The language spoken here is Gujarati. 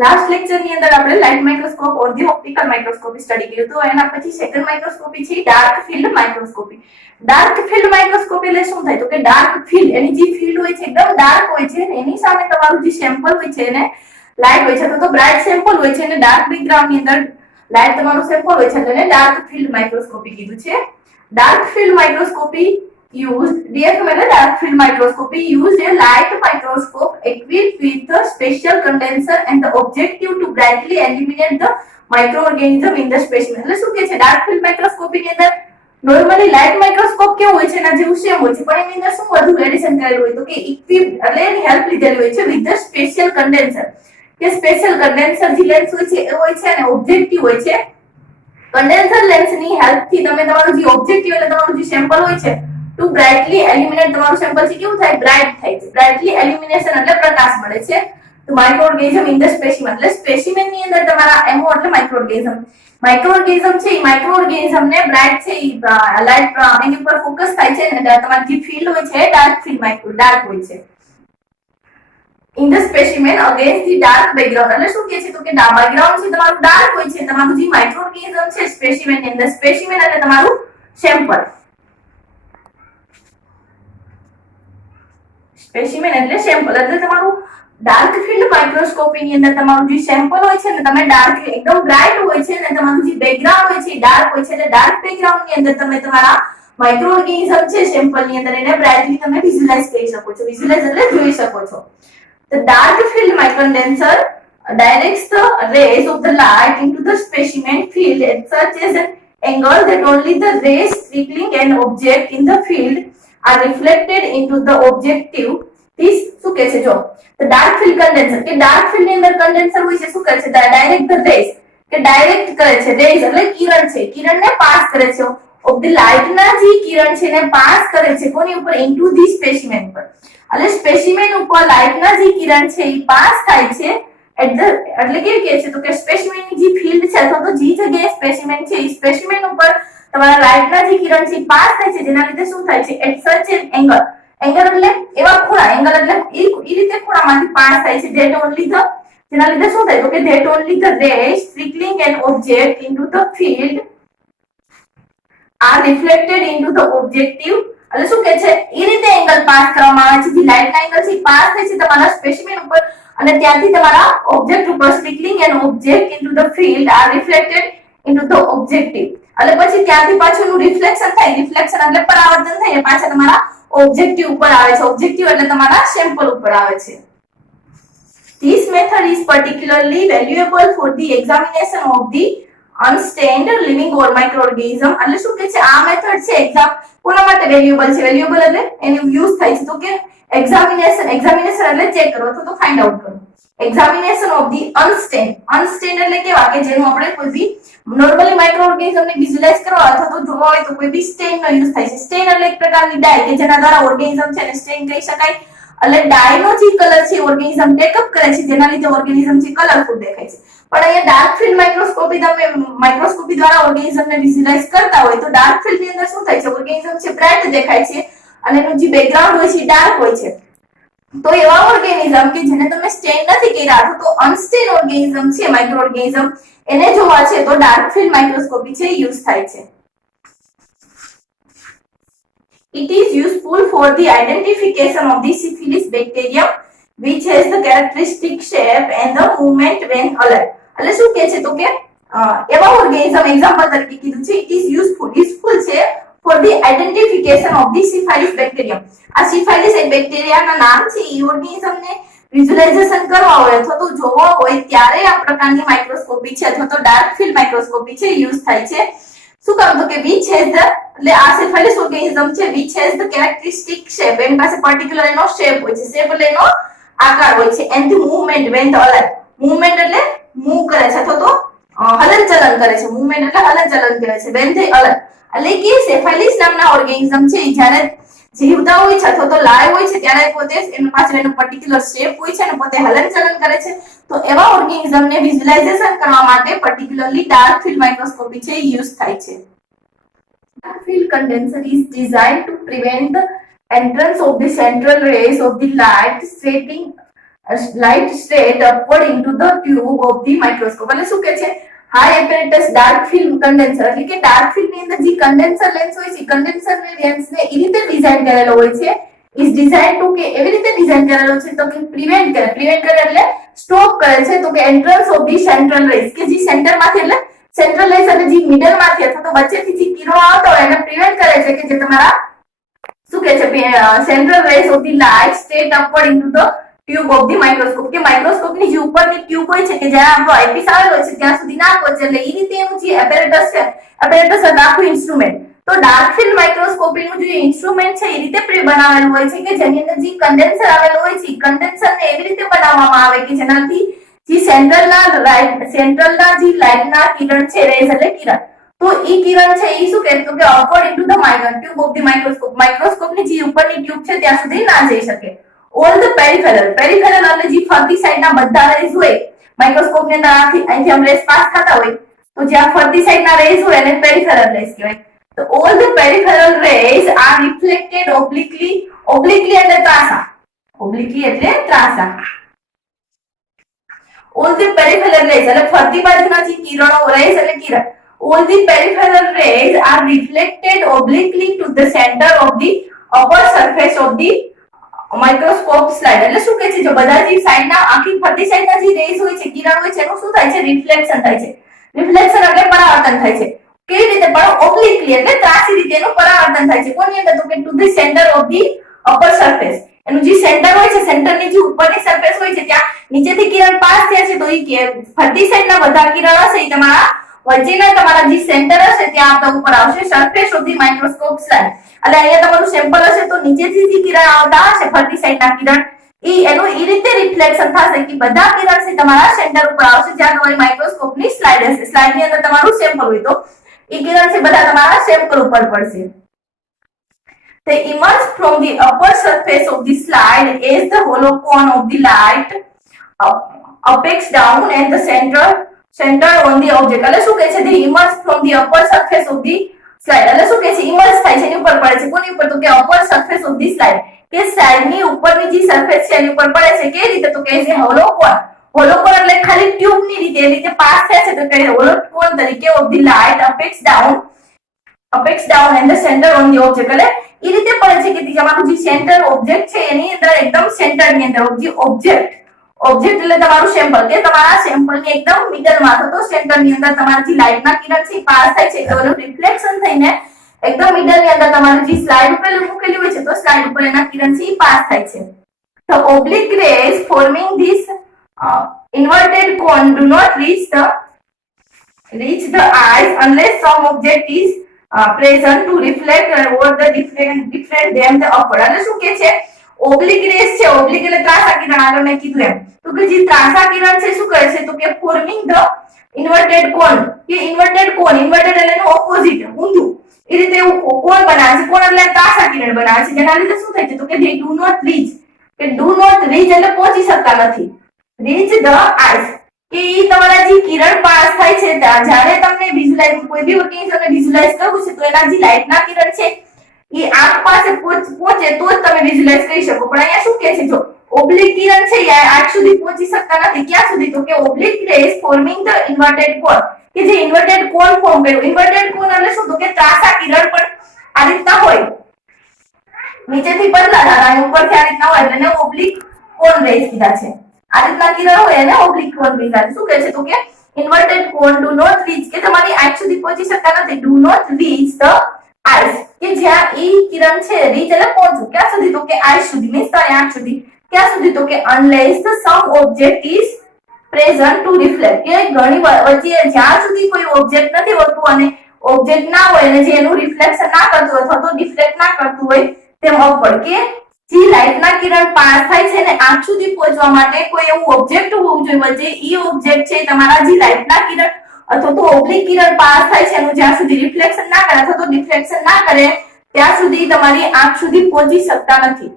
લાસ્ટ લેક્ચર ની અંદર આપણે light microscope or the optical microscopy study કર્યું તો એના પછી સેકન્ડ માઇક્રોસ્કોપી છે dark field microscopy. Dark field microscopy એટલે શું થાય તો કે ડાર્ક ફિલ્ડ એની જે ફિલ્ડ હોય છે એકદમ ડાર્ક હોય છે એની સામે તમારું જે સેમ્પલ હોય છે એને લાઇટ હોય છે તો બ્રાઇટ સેમ્પલ હોય છે અને ડાર્ક બેકગ્રાઉન્ડ ની અંદર લાઇટ તમારું સેમ્પલ હોય છે એટલે ડાર્ક ફિલ્ડ માઇક્રોસ્કોપી કીધું છે. Dark field microscopy dark field microscopy used a light microscope equipped with a special condenser and the objective to brightly illuminate the microorganism in the specimen. એટલે શું કે છે ડાર્ક ફિલ્ડ માઇક્રોસ્કોપી ની અંદર નોર્મલી લાઇટ માઇક્રોસ્કોપ કેવું હોય છે એના જેવું સેમ હોય છે પણ એની અંદર શું વધુ એડિશન કરેલું હોય તો કે equipped એટલે એની હેલ્પ લીધેલી હોય છે with the special condenser. કે સ્પેશિયલ કન્ડેન્સર જે લેન્સ હોય છે એ હોય છે અને ઓબ્જેક્ટિવ હોય છે. કન્ડેન્સર લેન્સ ની હેલ્પ થી તમે તમારું જે ઓબ્જેક્ટિવ એટલે તમારું જે સેમ્પલ હોય છે to brightly illuminate તમારું સેમ્પલ છે કેવું થાય બ્રાઇટ થાય છે. brightly illumination એટલે પ્રકાશ મળે છે. તો માઇક્રોઓર્ગેનિઝમ ઇન ધ સ્પેસિમેન એટલે સ્પેસિમેન ની અંદર તમારા એમો એટલે માઇક્રોઓર્ગેનિઝમ છે એ માઇક્રોઓર્ગેનિઝમ ને બ્રાઇટ છે એ લાઇટ એની ઉપર ફોકસ થાય છે અને તમારી જે ફિલ્ડ હોય છે ડાર્ક ફિલ્ડ ડાર્ક હોય છે. in the specimen against the dark background એટલે શું કહે છે તો કે બેકગ્રાઉન્ડ છે તમારું ડાર્ક હોય છે તમારું જે માઇક્રોઓર્ગેનિઝમ છે સ્પેસિમેન ની અંદર સ્પેસિમેન એટલે તમારું સેમ્પલ સ્પેસિમેન એટલે સેમ્પલ એટલે તમારું ડાર્ક ફિલ્ડ માઇક્રોસ્કોપી ની અંદર તમારું જે સેમ્પલ હોય છે ને તમે ડાર્ક એકદમ બ્રાઇટ હોય છે અને તમારું જે બેકગ્રાઉન્ડ હોય છે ડાર્ક હોય છે એટલે ડાર્ક બેકગ્રાઉન્ડ ની અંદર તમે તમારા માઇક્રોઓર્ગેનિઝમ છે સેમ્પલ ની અંદર એને બ્રાઇટલી તમે વિઝ્યુઅલાઇઝ કરી શકો છો. વિઝ્યુઅલાઇઝ એટલે જોઈ શકો છો. The dark field microcondenser directs the rays of the light into the specimen field at such as an angle that only the rays trickling an object in the field are reflected into the objective. This શું કહે છે જો the dark field condenser કે dark field ની અંદર condenser હોય છે શું કરે છે direct the rays કે direct કરે છે rays એટલે કિરણ છે કિરણને પાસ કરે છે of the light ના જે કિરણ છે ને પાસ કરે છે કોની ઉપર into the specimen પર એટલે સ્પેસિમેન ઉપર લાઇટ ના જે કિરણ છે એ પાસ થાય છે એટલે કેવી કહે છે તો કે સ્પેસિમેન ની જે ફિલ્ડ છે અથવા તો જે જગ્યાએ સ્પેસિમેન છે એ સ્પેસિમેન ઉપર તમારા લાઇટ ના જે કિરણ છે પાસ થાય છે જેના લીધે શું થાય છે એટ સચ એન એંગલ એટલે એવા ખૂણા એંગલ એટલે એ રીતે ખૂણામાંથી પાસ થાય છે ધેટ ઓન્લી ધ જેના લીધે શું થાય તો કે that only the rays trickling an object into the field are reflected into the objective એટલે શું કહે છે એ રીતે એંગલ પાસ કરવામાં આવે છે જે લાઇટ ના એંગલ છે પાસ થાય છે તમારા સ્પેસિમેન ઉપર અને ત્યાંથી તમારા ઓબ્જેક્ટ ઉપર trickling an object into the field are reflected into the objective એટલે પછી ત્યાંથી પાછળનું રિફ્લેક્શન થાય રિફ્લેક્શન એટલે પરાવર્તન થાય પાછા તમારા ઓબ્જેક્ટિવ ઉપર આવે છે ઓબ્જેક્ટિવ એટલે તમારા સેમ્પલ ઉપર આવે છે. This method is particularly valuable for the examination of the unstained living or microorganism એટલે શું કહે છે આ મેથડ છે એક્ઝામ કોના માટે વેલ્યુએબલ છે વેલ્યુએબલ એટલે એનો યુઝ થાય છે તો કે એક્ઝામિનેશન એટલે ચેક કરો અથવા તો ફાઇન્ડ આઉટ કરો. એક્ઝામિનેશન ઓફ ધી અનસ્ટેન્ડ એટલે કેવા કે જેનું આપણે કોઈ બી નોર્મલી માઇક્રોઓર્ગેનિઝમ ને વિઝ્યુઅલાઇઝ કરવા અથવા તો જોવા હોય તો કોઈ બી સ્ટેન નો યુઝ થાય છે. સ્ટેન એટલે એક પ્રકારની ડાય કે જેના દ્વારા ઓર્ગેનિઝમ છે ને સ્ટેન કરી શકાય એટલે ડાય નો જે કલર છે ઓર્ગેનિઝમ ટેકઅપ કરે છે જેના લીધે ઓર્ગેનિઝમ છે કલરફુલ દેખાય છે. પણ અહીંયા ડાર્ક ફિલ્ડ માઇક્રોસ્કોપી તમે માઇક્રોસ્કોપી દ્વારા ઓર્ગેનિઝમ ને વિઝ્યુઅલાઇઝ કરતા હોય તો ડાર્ક ફિલ્ડ ની અંદર શું થાય છે ઓર્ગેનિઝમ છે બ્રાઇટ દેખાય છે અને એનું જે બેકગ્રાઉન્ડ હોય છે ડાર્ક હોય છે. તો એવા ઓર્ગેનિઝમ કે જેને તમે સ્ટેન નથી કર્યા તો અનસ્ટેન ઓર્ગેનિઝમ છે માઇક્રોઓર્ગેનિઝમ એને જોવા છે તો ડાર્ક ફિલ્ડ માઇક્રોસ્કોપી છે યુઝ થાય છે. It is useful for the identification of the syphilis bacterium which has the characteristic shape and the movement when alert. એટલે શું કહે છે તો કે એવા ઓર્ગેનિઝમ એક્ઝામ્પલ તરીકે કીધું છે ઇટ ઇઝ યુઝફુલ છે for the identification of the syphilis bacterium. આ syphilis એક બેક્ટેરિયાના નામ છે એ ઓર્ગેનિઝમ ને વિઝ્યુઅલાઇઝેશન કરવા હોય અથવા તો જોવા હોય ત્યારે આ પ્રકારની માઇક્રોસ્કોપી છે અથવા તો ડાર્ક ફિલ્ડ માઇક્રોસ્કોપી છે યુઝ થાય છે. શું કામ તો કે which has the એટલે આ syphilis ઓર્ગેનિઝમ છે which has the characteristic shape એની પાસે પર્ટિક્યુલર એનો શેપ હોય છે શેપ એટલે એનો આકાર હોય છે and the movement when the alert movement એટલે મૂવ કરે છે અથવા તો હલનચલન કરે છે movement એટલે હલનચલન કરે છે when they alert એટલે કે syphilis નામના ઓર્ગેનિઝમ છે જ્યારે જીવતા હોય છે અથવા તો લાઈવ હોય છે ત્યારે પોતે એની પાછળ એનો પર્ટિક્યુલર શેપ હોય છે અને પોતે હલનચલન કરે છે તો એવા ઓર્ગેનિઝમ ને વિઝ્યુઅલાઇઝેશન કરવા માટે પર્ટિક્યુલરલી ડાર્ક ફિલ્ડ માઇક્રોસ્કોપી છે યુઝ થાય છે. Dark field condenser is designed to prevent the entrance of the central rays of the light light straight upward into the tube of the microscope. એટલે શું કે છે high apparatus dark film condenser એટલે કે dark film ની અંદર જે condenser lens હોય છે condenser lens ને એ રીતે ડિઝાઇન કરેલો હોય છે is designed to કે એવી રીતે ડિઝાઇન કરેલો છે તો કે પ્રિવેન્ટ કરે એટલે સ્ટોપ કરે છે તો કે entrance of the central rays કે જે સેન્ટર માંથી એટલે સેન્ટ્રલ રેઝ અને જે મિડલ માંથી અથવા તો વચ્ચેથી જે કિરણો આવતા હોય એને પ્રિવેન્ટ કરે છે કે જે તમારા શું કે છે central rays of the light straight upward into the tube of the microscope કે માઇક્રોસ્કોપ ની જે ઉપરની ટ્યુબ હોય છે કે જ્યાં આપણો આઈપીસ આવેલો હોય છે ત્યાં સુધી ના પહોંચે એટલે એ રીતે એનું જે એપેરેટસ છે એપેરેટસ એટલે આખું ઇન્સ્ટ્રુમેન્ટ તો ડાર્ક ફિલ્ડ માઇક્રોસ્કોપી નું જે ઇન્સ્ટ્રુમેન્ટ છે એ રીતે બનાવેલું હોય છે કે જેની અંદર જે કન્ડેન્સર આવેલું હોય છે કન્ડેન્સર ને એવી રીતે બનાવવામાં આવે કે જેનાથી જે સેન્ટ્રલના જે લાઇટના કિરણ છે રેઝ એટલે કિરણ તો ઈ કિરણ છે ઈ શું કહેતો કે upward into the tube of the microscope ની જે ઉપરની ટ્યુબ છે ત્યાં સુધી ના જઈ શકે ઓલ ધ પેરિફેરલ એટલે જે ફરતી સાઈડના બધા રેઝ હોય માઇક્રોસ્કોપ ની અંદર અહીંથી આમ રેઝ પાસ થતા હોય તો જ્યાં ફરતી સાઈડના રેઝ હોય એને પેરિફેરલ રેઝ કહેવાય તો all the peripheral rays are reflected obliquely એટલે ત્રાંસા all the peripheral rays એટલે ફરતી બાજુના જે કિરણો રેઝ એટલે કિરણ all the peripheral rays are reflected obliquely to the center of the upper surface of the microscope slide એટલે શું કહે છે જો બધા જે સાઈડના આખી ફરતી સાઈડના જે રેઝ હોય છે કિરણ હોય છે એનું શું થાય છે રિફ્લેક્શન થાય છે રિફ્લેક્શન એટલે પરાવર્તન થાય છે કેવી રીતે પણ ઓબ્લિકલી એટલે ત્રાંસી રીતે એનું પરાવર્તન થાય છે કોની અંદર તો કે to the centre of the upper surface એનું જે સેન્ટર હોય છે સેન્ટરની જે ઉપરની સરફેસ હોય છે ત્યાં નીચેથી કિરણ પાસ થયા છે તો એ ફરતી સાઈડના બધા કિરણ હશે એ તમારા વચ્ચેના તમારા જે સેન્ટર હશે ત્યાં આવતા ઉપર આવશે surface of the microscope slide એટલે અહીંયા તમારું સેમ્પલ હશે તો નીચેથી જે કિરણ આવતા હશે ફરતી સાઈડના કિરણ એનું એ રીતે રિફ્લેક્શન થશે કે બધા કિરણ છે તમારા સેન્ટર ઉપર આવશે જ્યાં તમારી માઇક્રોસ્કોપની સ્લાઇડ હશે સ્લાઇડની અંદર તમારું સેમ્પલ હોય તો એ કિરણ છે બધા તમારા સેમ્પલ ઉપર પડશે They emerge from the upper surface of the slide as the hollow cone of the light apex down and the center on the object. એટલે શું કહે છે they emerge from the upper surface of the slide. એટલે શું કહે છે emerge થાય છે એની ઉપર પડે છે કોની ઉપર તો કે upper surface of the slide કે સ્લાઇડ ની ઉપરની જે સરફેસ છે એની ઉપર પડે છે કેવી રીતે તો કે છે hollow cone એટલે ખાલી ટ્યુબ ની રીતે એ રીતે પાસ થાય છે તો કે hollow cone તરીકે of the light apex down and the center on the object. એટલે એ રીતે પડે છે કે તમારું જે સેન્ટર ઓબ્જેક્ટ છે એની અંદર એકદમ સેન્ટર ની અંદર જે ઓબ્જેક્ટ એટલે તમારું સેમ્પલ કે તમારા સેમ્પલ ની એકદમ મિડલ માં તો સેન્ટર ની અંદર તમારી જે લાઇટ ના કિરણ છે પાસ થાય છે તો એનું રિફ્લેક્શન થઈને એકદમ મિડલ ની અંદર તમારી જે સ્લાઇડ ઉપર મૂકેલી હોય છે તો સ્લાઇડ ઉપર એના કિરણ છે પાસ થાય છે તો oblique rays forming this inverted cone do not reach the eyes unless some object is present to reflect over the different them the upward એટલે શું કે છે ઓબ્લિક રેસ છે ઓબ્લિક એટલે ત્રાંસા કિરણ આગળ મેં કીધું એમ તો કે જે ત્રાંસા કિરણ છે શું કરે છે તો કે ફોર્મિંગ ધ ઇન્વર્ટેડ કોન કે ઇન્વર્ટેડ એટલે એનું ઓપોઝિટ ઊંધું એ રીતે એવું કોન બનાવે છે કોન એટલે ત્રાંસા કિરણ બનાવે છે જેના લીધે શું થાય છે તો કે they do not reach એટલે પહોંચી શકતા નથી reach the eyes કે ઈ તમારા જે કિરણ પાસ થાય છે જ્યારે તમને વિઝ્યુલાઇઝ કોઈ બી વસ્તુને વિઝ્યુલાઇઝ કરવું છે તો એના જે લાઇટના કિરણ છે ઈ આંખ પાસે પહોંચે તો જ તમે વિઝ્યુલાઇઝ કરી શકો પણ અહીંયા શું કહે છે જો ઓબ્લિક કિરણ છે એ આંખ સુધી પહોંચી શકતા નથી ક્યાં સુધી તો કે oblique rays forming the inverted cone કે જે ઇન્વર્ટેડ કોન ફોર્મ કર્યું ઇન્વર્ટેડ કોન એટલે શું તો કે ત્રાંસા કિરણ પણ આ રીતના હોય નીચેથી પડતા હતા ઉપરથી આ રીતના હોય એટલે એને ઓબ્લિક કોન રેસ કીધા છે આ રીતના કિરણ હોય એને ઓબ્લિક કોન કીધા છે શું કહે છે તો કે inverted cone do not reach કે તમારી આંખ સુધી પહોંચી શકતા નથી do not reach the eyes કે જ્યાં ઈ કિરણ છે રીચ એટલે પહોંચવું ક્યાં સુધી તો કે આઈસ સુધી મીન્સ તારી આંખ સુધી ક્યાં સુધી તો કે unless the some object is present to reflect કે ઘણી વચ્ચે જ્યાં સુધી કોઈ ઓબ્જેક્ટ નથી હોતું અને ઓબ્જેક્ટ ના હોય અને જે એનું રિફ્લેક્શન ના કરતું હોય અથવા તો ડિફ્લેક્ટ ના કરતું હોય તેમ અપવર્ડ કે જે લાઇટના કિરણ પાસ થાય છે ને આંખ સુધી પહોંચવા માટે કોઈ એવું ઓબ્જેક્ટ હોવું જોઈએ વચ્ચે ઈ ઓબ્જેક્ટ છે તમારા જે લાઇટના કિરણ અથવા તો ઓબ્લિક કિરણ પાસ થાય છે એનું જ્યાં સુધી રિફ્લેક્શન ના કરે અથવા તો ડિફ્લેક્શન ના કરે ત્યાં સુધી તમારી આંખ સુધી પહોંચી શકતા નથી